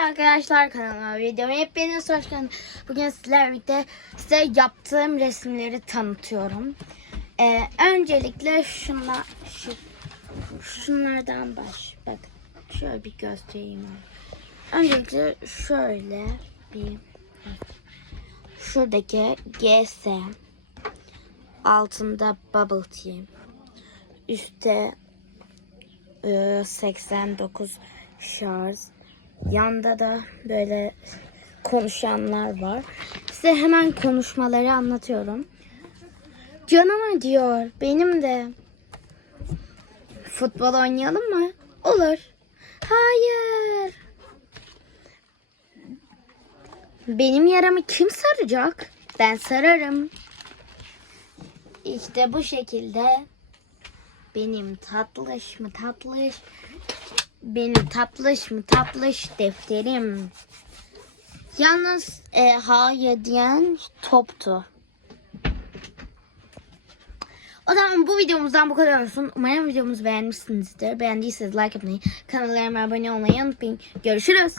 Arkadaşlar kanalıma videoma hepiniz hoş geldiniz. Bugün sizlerle birlikte size yaptığım resimleri tanıtıyorum. Ee, öncelikle şunlar, şu, şunlardan baş. Bak şöyle bir göstereyim. Öncelikle şöyle bir şuradaki GS altında bubble tea üstte e, 89 şarj Yanda da böyle konuşanlar var. Size hemen konuşmaları anlatıyorum. Canım diyor. Benim de. Futbol oynayalım mı? Olur. Hayır. Benim yaramı kim saracak? Ben sararım. İşte bu şekilde benim tatlış mı tatlış benim tatlış mı tatlış defterim. Yalnız e, hayır diyen toptu. O zaman bu videomuzdan bu kadar olsun. Umarım videomuzu beğenmişsinizdir. Beğendiyseniz like yapmayı, kanallarıma abone olmayı unutmayın. Görüşürüz.